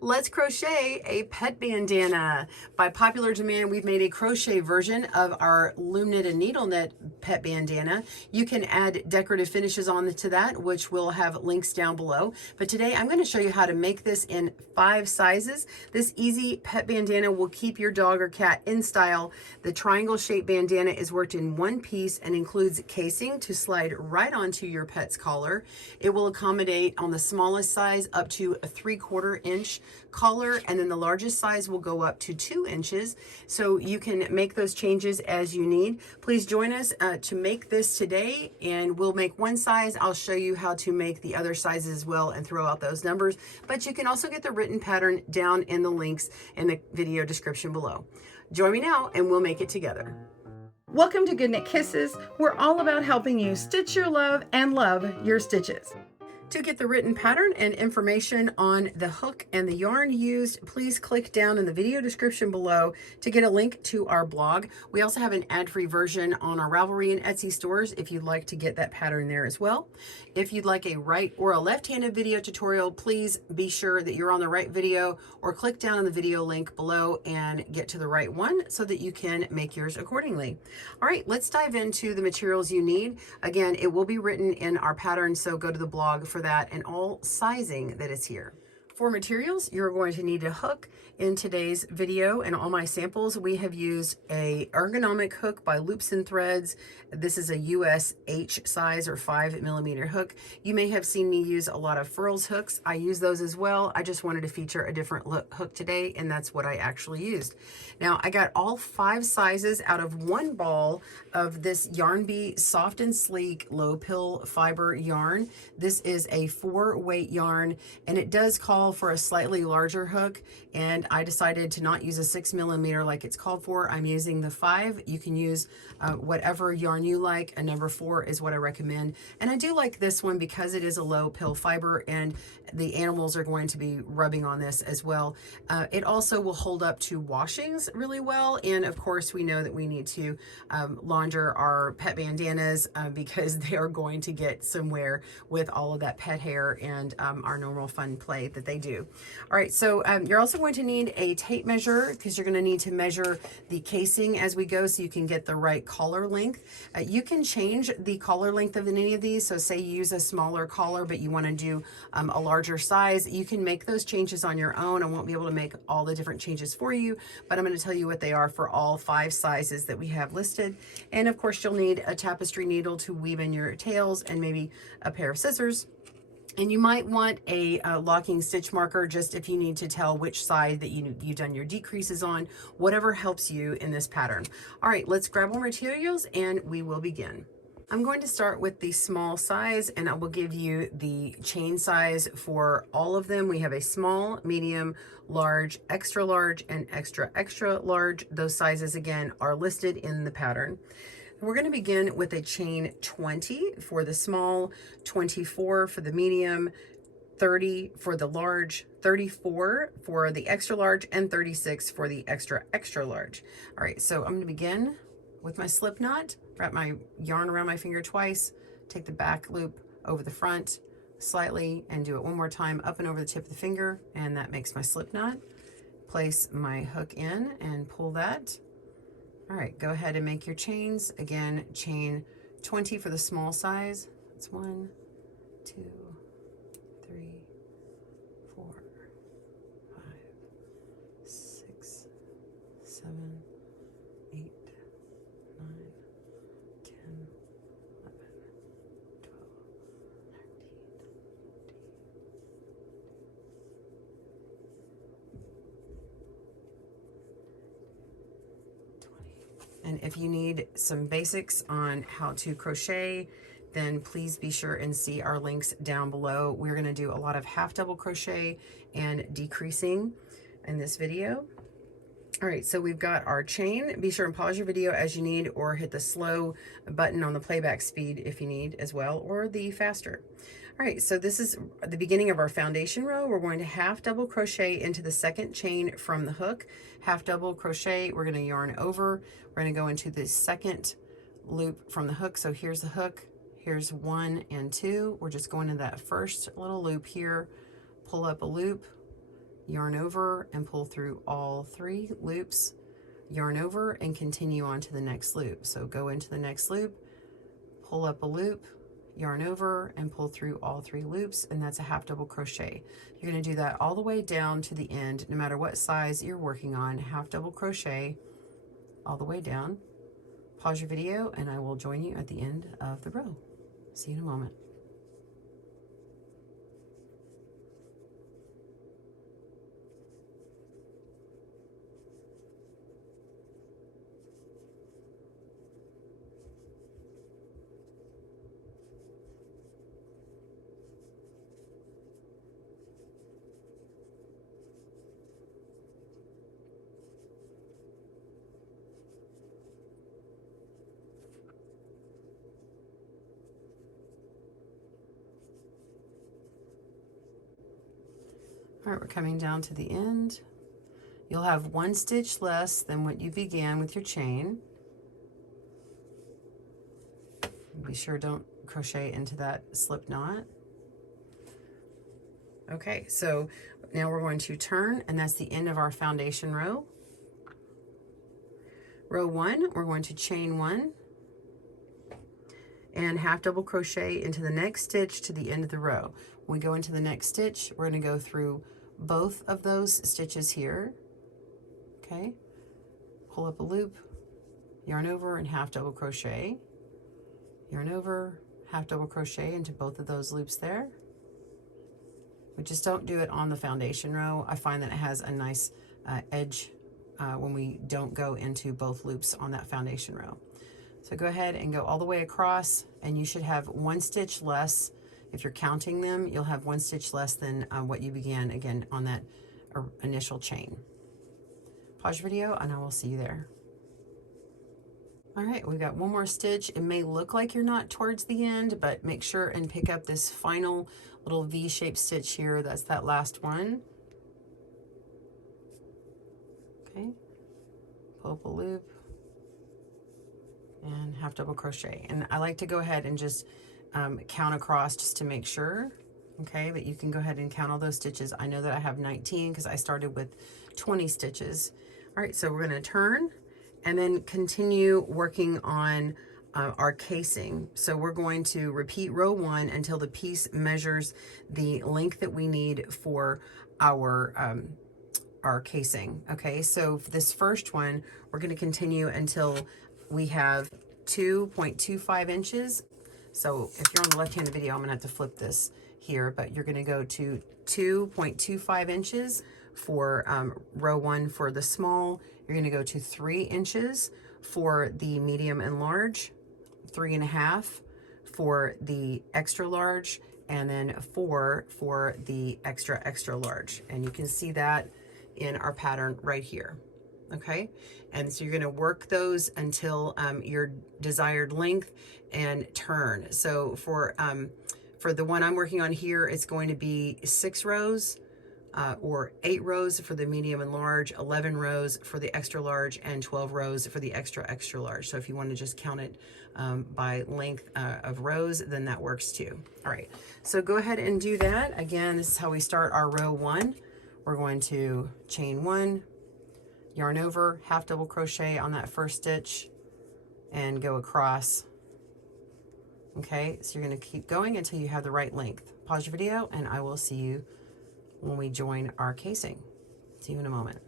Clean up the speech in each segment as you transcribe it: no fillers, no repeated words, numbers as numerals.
Let's crochet a pet bandana. By popular demand, we've made a crochet version of our loom knit and needle knit pet bandana. You can add decorative finishes on to that, which we'll have links down below. But today I'm going to show you how to make this in 5 sizes. This easy pet bandana will keep your dog or cat in style. The triangle shaped bandana is worked in one piece and includes casing to slide right onto your pet's collar. It will accommodate on the smallest size up to a 3/4 inch collar, and then the largest size will go up to 2 inches. So you can make those changes as you need. Please join us to make this today, and we'll make one size. I'll show you how to make the other sizes as well and throw out those numbers, but you can also get the written pattern down in the links in the video description below. Join me now and we'll make it together. Welcome to GoodKnitKisses. We're all about helping you stitch your love and love your stitches. To get the written pattern and information on the hook and the yarn used, please click down in the video description below to get a link to our blog. We also have an ad-free version on our Ravelry and Etsy stores if you'd like to get that pattern there as well. If you'd like a right or a left-handed video tutorial, please be sure that you're on the right video or click down in the video link below and get to the right one so that you can make yours accordingly. All right, let's dive into the materials you need. Again, it will be written in our pattern, so go to the blog for that and all sizing that is here. For materials, you're going to need a hook. In today's video and all my samples, we have used a ergonomic hook by Loops and Threads. This is a US H size or 5mm hook. You may have seen me use a lot of Furls hooks. I use those as well. I just wanted to feature a different hook today, and that's what I actually used. Now, I got all 5 sizes out of one ball of this Yarn Bee Soft and Sleek Low Pill Fiber yarn. This is a 4-weight yarn, and it does call for a slightly larger hook, and I decided to not use a 6mm like it's called for. I'm using the 5. You can use whatever yarn you like. A number 4 is what I recommend, and I do like this one because it is a low pill fiber and the animals are going to be rubbing on this as well. It also will hold up to washings really well, and of course we know that we need to launder our pet bandanas because they are going to get some wear with all of that pet hair and our normal fun play that they do. All right, so you're also going to need a tape measure because you're going to need to measure the casing as we go so you can get the right collar length. You can change the collar length of any of these, so say you use a smaller collar but you want to do a larger size, you can make those changes on your own. I won't be able to make all the different changes for you, but I'm going to tell you what they are for all 5 sizes that we have listed. And of course you'll need a tapestry needle to weave in your tails and maybe a pair of scissors. And you might want a locking stitch marker just if you need to tell which side that you've done your decreases on, whatever helps you in this pattern. All right, let's grab our materials and we will begin. I'm going to start with the small size, and I will give you the chain size for all of them. We have a small, medium, large, and extra large. Those sizes again are listed in the pattern. We're going to begin with a chain 20 for the small, 24 for the medium, 30 for the large, 34 for the extra large, and 36 for the extra large. All right, so I'm going to begin with my slip knot, wrap my yarn around my finger twice, take the back loop over the front slightly, and do it one more time up and over the tip of the finger, and that makes my slip knot. Place my hook in and pull that. All right, go ahead and make your chains. Again, chain 20 for the small size. That's 1, 2, 3, 4, 5, 6, 7, 8, 9, 10, 11, 12, 13, 14. And if you need some basics on how to crochet, then please be sure and see our links down below. We're going to do a lot of half double crochet and decreasing in this video. All right, so we've got our chain. Be sure and pause your video as you need, or hit the slow button on the playback speed if you need as well, or the faster. All right, so this is the beginning of our foundation row. We're going to half double crochet into the second chain from the hook. Half double crochet, we're going to yarn over. We're going to go into the second loop from the hook. So here's the hook, here's 1 and 2. We're just going to that first little loop here, pull up a loop, yarn over and pull through all 3 loops, yarn over and continue on to the next loop. So go into the next loop, pull up a loop, yarn over and pull through all 3 loops, and that's a half double crochet. You're going to do that all the way down to the end, no matter what size you're working on. Half double crochet all the way down. Pause your video and I will join you at the end of the row. See you in a moment. All right, we're coming down to the end. You'll have 1 stitch less than what you began with your chain. Be sure don't crochet into that slip knot. Okay, so now we're going to turn, and that's the end of our foundation row. Row 1, we're going to chain 1 and half double crochet into the next stitch to the end of the row. When we go into the next stitch, we're going to go through both of those stitches here. Okay, pull up a loop, yarn over and half double crochet, yarn over, half double crochet into both of those loops there. We just don't do it on the foundation row. I find that it has a nice edge when we don't go into both loops on that foundation row. So go ahead and go all the way across, and you should have 1 stitch less. If you're counting them, you'll have 1 stitch less than what you began again on that initial chain. Pause your video and I will see you there. All right, we've got 1 more stitch. It may look like you're not towards the end, but make sure and pick up this final little V-shaped stitch here. That's that last one. Okay, pull up a loop and half double crochet. And I like to go ahead and just count across just to make sure, okay, but you can go ahead and count all those stitches. I know that I have 19 because I started with 20 stitches. All right, so we're going to turn and then continue working on our casing. So we're going to repeat row 1 until the piece measures the length that we need for our casing. Okay, so for this first one, we're going to continue until we have 2.25 inches. So if you're on the left-handed video, I'm gonna have to flip this here, but you're gonna go to 2.25 inches for row 1 for the small. You're gonna go to 3 inches for the medium and large, 3.5 for the extra large, and then 4 for the extra large. And you can see that in our pattern right here. Okay, and so you're going to work those until your desired length and turn. So for the one I'm working on here, it's going to be 6 rows or 8 rows for the medium and large, 11 rows for the extra large, and 12 rows for the extra large. So if you want to just count it by length of rows, then that works too. All right, so go ahead and do that. Again, this is how we start our row 1. We're going to chain 1, yarn over, half double crochet on that first stitch, and go across. Okay, so you're going to keep going until you have the right length. Pause your video and I will see you when we join our casing. See you in a moment.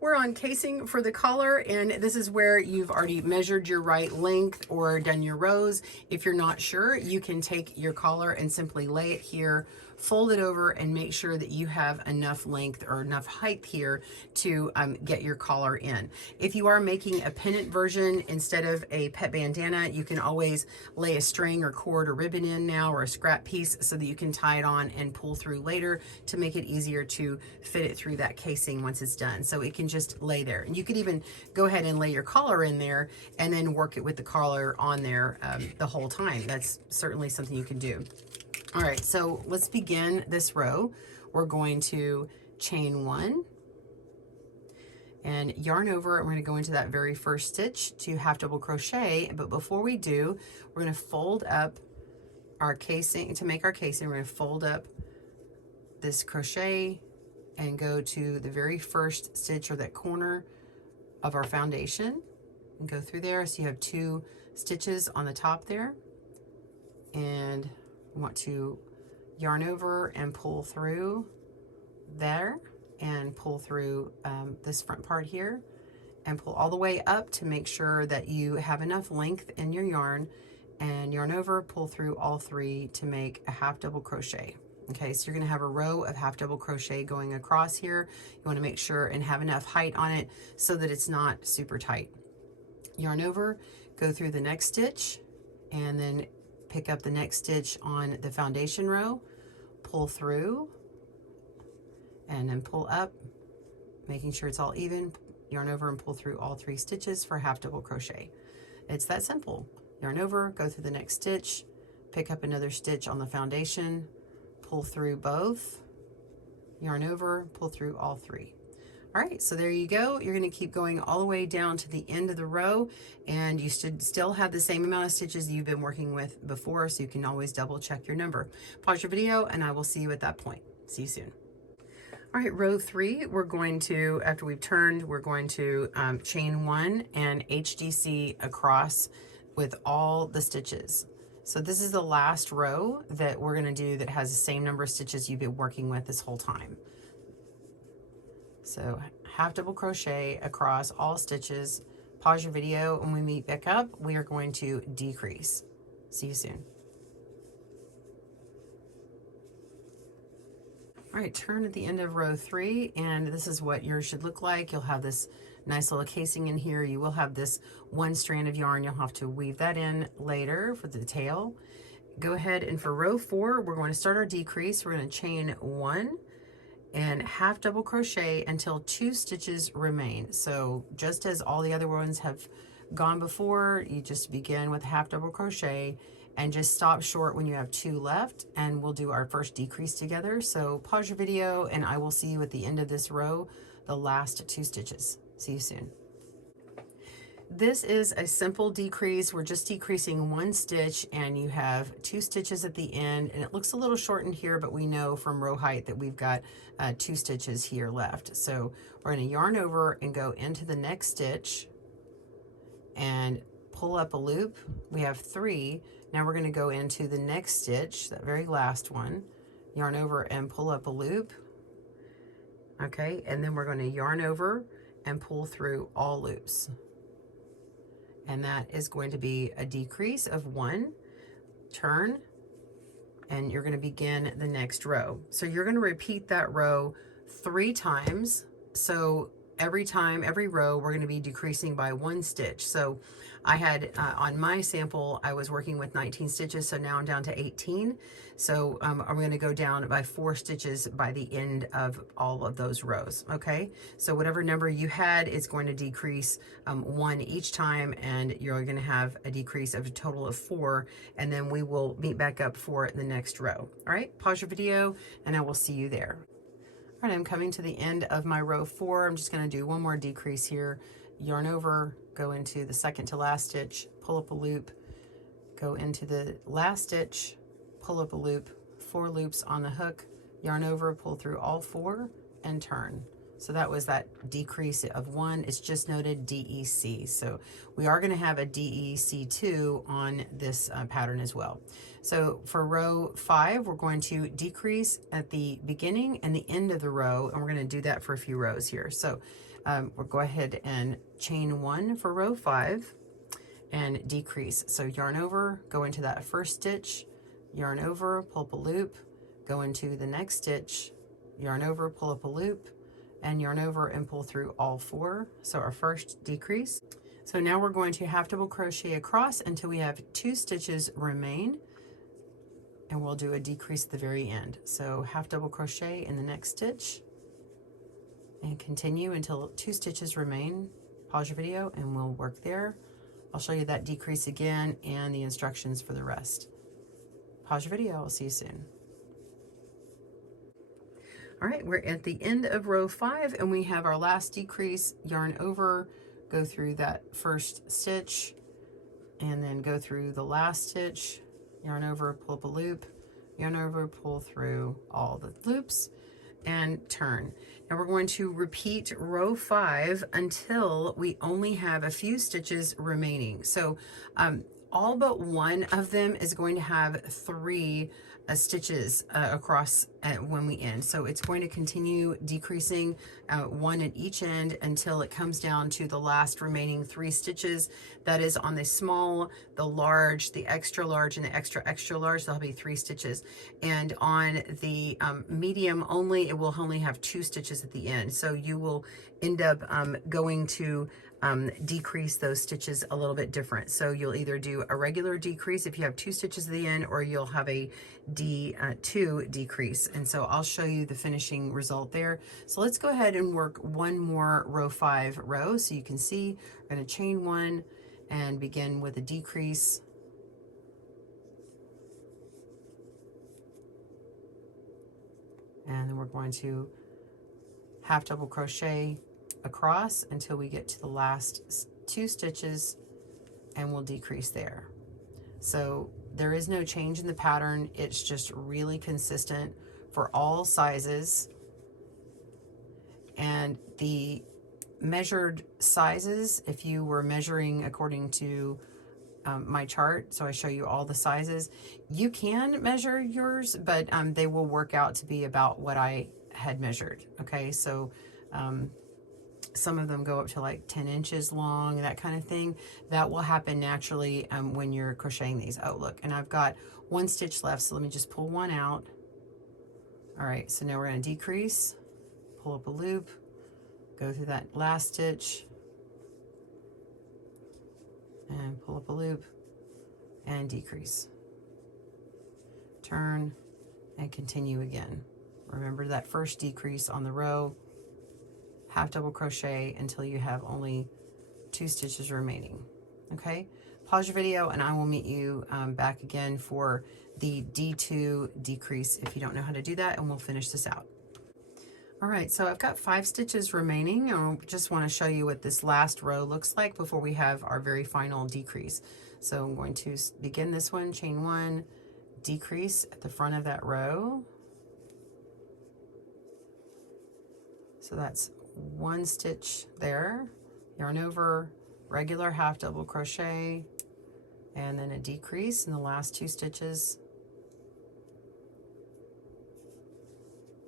We're on casing for the collar, and this is where you've already measured your right length or done your rows. If you're not sure, you can take your collar and simply lay it here, fold it over, and make sure that you have enough length or enough height here to get your collar in. If you are making a pennant version instead of a pet bandana, you can always lay a string or cord or ribbon in now, or a scrap piece, so that you can tie it on and pull through later to make it easier to fit it through that casing once it's done. So it can just lay there. And you could even go ahead and lay your collar in there and then work it with the collar on there the whole time. That's certainly something you can do. All right, so let's begin this row. We're going to chain 1 and yarn over, and we're going to go into that very first stitch to half double crochet. But before we do, we're going to fold up our casing. To make our casing, we're going to fold up this crochet and go to the very first stitch or that corner of our foundation and go through there. So you have 2 stitches on the top there, and want to yarn over and pull through there and pull through this front part here and pull all the way up to make sure that you have enough length in your yarn, and yarn over, pull through all 3 to make a half double crochet. Okay, so you're going to have a row of half double crochet going across here. You want to make sure and have enough height on it so that it's not super tight. Yarn over, go through the next stitch, and then pick up the next stitch on the foundation row, pull through, and then pull up, making sure it's all even. Yarn over and pull through all 3 stitches for half double crochet. It's that simple. Yarn over, go through the next stitch, pick up another stitch on the foundation, pull through both, yarn over, pull through all 3. All right, so there you go. You're going to keep going all the way down to the end of the row, and you should still have the same amount of stitches you've been working with before, so you can always double check your number. Pause your video and I will see you at that point. See you soon. All right, row 3, we're going to, after we've turned, we're going to chain 1 and HDC across with all the stitches. So this is the last row that we're going to do that has the same number of stitches you've been working with this whole time. So half double crochet across all stitches. Pause your video. When we meet back up, we are going to decrease. See you soon. All right, turn at the end of row 3, and this is what yours should look like. You'll have this nice little casing in here. You will have this 1 strand of yarn. You'll have to weave that in later for the tail. Go ahead, and for row 4, we're going to start our decrease. We're going to chain 1 and half double crochet until 2 stitches remain. So just as all the other ones have gone before, you just begin with half double crochet and just stop short when you have 2 left, and we'll do our first decrease together. So pause your video and I will see you at the end of this row, the last 2 stitches. See you soon. This is a simple decrease. We're just decreasing 1 stitch, and you have 2 stitches at the end, and it looks a little shortened here, but we know from row height that we've got 2 stitches here left. So we're going to yarn over and go into the next stitch and pull up a loop. We have 3. Now we're going to go into the next stitch, that very last one, yarn over and pull up a loop. Okay, and then we're going to yarn over and pull through all loops. And that is going to be a decrease of 1. Turn, and you're going to begin the next row. So you're going to repeat that row 3 times. So every time, every row, we're going to be decreasing by 1 stitch. So I had, on my sample, I was working with 19 stitches, so now I'm down to 18. So I'm going to go down by 4 stitches by the end of all of those rows, okay? So whatever number you had, it's going to decrease 1 each time, and you're going to have a decrease of a total of 4, and then we will meet back up for the next row. All right, pause your video, and I will see you there. All right, I'm coming to the end of my row 4. I'm just going to do 1 more decrease here. Yarn over, go into the second to last stitch, pull up a loop, go into the last stitch, pull up a loop, 4 loops on the hook, yarn over, pull through all 4, and turn. So that was that decrease of 1. It's just noted DEC. So we are going to have a DEC2 on this pattern as well. So for row 5, we're going to decrease at the beginning and the end of the row, and we're going to do that for a few rows here. So we'll go ahead and chain 1 for row 5 and decrease. So yarn over, go into that first stitch, yarn over, pull up a loop, go into the next stitch, yarn over, pull up a loop, and yarn over and pull through all 4. So our first decrease. So now we're going to half double crochet across until we have 2 stitches remain, and we'll do a decrease at the very end. So half double crochet in the next stitch and continue until 2 stitches remain. Pause your video and we'll work there. I'll show you that decrease again and the instructions for the rest. Pause your video, I'll see you soon. All right, we're at the end of row 5 and we have our last decrease. Yarn over, go through that first stitch, and then go through the last stitch, yarn over, pull up a loop, yarn over, pull through all the loops, and turn. Now we're going to repeat row 5 until we only have a few stitches remaining. So all but one of them is going to have 3 stitches across when we end. So it's going to continue decreasing 1 at each end until it comes down to the last remaining 3 stitches. That is on the small, the large, the extra large, and the extra extra large. There'll be 3 stitches. And on the medium only, it will only have 2 stitches at the end. So you will end up going to decrease those stitches a little bit different. So you'll either do a regular decrease if you have 2 stitches at the end, or you'll have a D2 decrease. And so I'll show you the finishing result there. So let's go ahead and work one more row 5 row. So you can see we're going to chain 1 and begin with a decrease. And then we're going to half double crochet across until we get to the last 2 stitches, and we'll decrease there. So there is no change in the pattern. It's just really consistent for all sizes. And the measured sizes, if you were measuring according to my chart, so I show you all the sizes, you can measure yours, but they will work out to be about what I had measured. Okay, so some of them go up to like 10 inches long, that kind of thing. That will happen naturally when you're crocheting these. Oh, look, and I've got 1 stitch left, so let me just pull 1 out. All right, so now we're going to decrease, pull up a loop, go through that last stitch, and pull up a loop, and decrease. Turn, and continue again. Remember that first decrease on the row, half double crochet until you have only 2 stitches remaining. Okay, pause your video and I will meet you back again for the D2 decrease if you don't know how to do that, and we'll finish this out. All right, so I've got 5 stitches remaining. I just want to show you what this last row looks like before we have our very final decrease. So I'm going to begin this one, chain 1, decrease at the front of that row. So that's 1 stitch there, yarn over, regular half double crochet, and then a decrease in the last 2 stitches.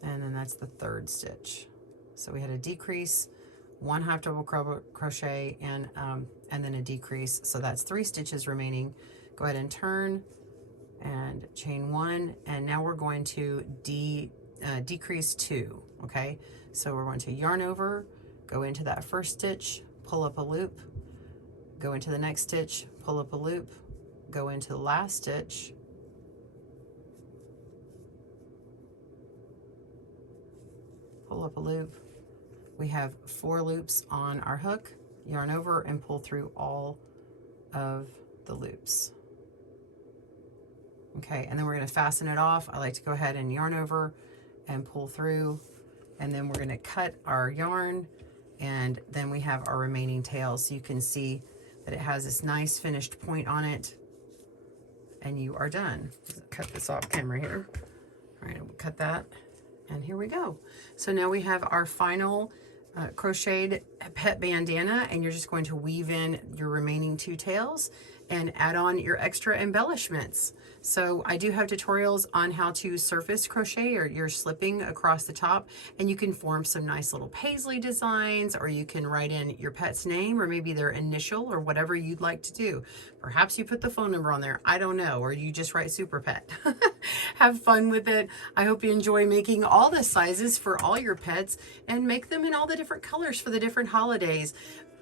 And then that's the 3rd stitch. So we had a decrease, 1 half double crochet, and then a decrease. So that's 3 stitches remaining. Go ahead and turn and chain 1, and now we're going to decrease 2. Okay, so we're going to yarn over, go into that first stitch, pull up a loop, go into the next stitch, pull up a loop, go into the last stitch, pull up a loop. We have 4 loops on our hook, yarn over and pull through all of the loops. Okay, and then we're going to fasten it off. I like to go ahead and yarn over and pull through, and then we're going to cut our yarn, and then we have our remaining tail. So you can see that it has this nice finished point on it, and you are done. Cut this off camera here. All right, we'll cut that, and here we go. So now we have our final crocheted pet bandana, and you're just going to weave in your remaining 2 tails and add on your extra embellishments. So I do have tutorials on how to surface crochet or your slipping across the top, and you can form some nice little paisley designs, or you can write in your pet's name or maybe their initial or whatever you'd like to do. Perhaps you put the phone number on there, I don't know, or you just write Super Pet. Have fun with it. I hope you enjoy making all the sizes for all your pets, and make them in all the different colors for the different holidays.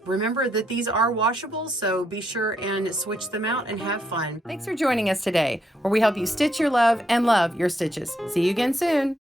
Remember that these are washable, so be sure and switch them out and have fun. Thanks for joining us today, where we help you stitch your love and love your stitches. See you again soon.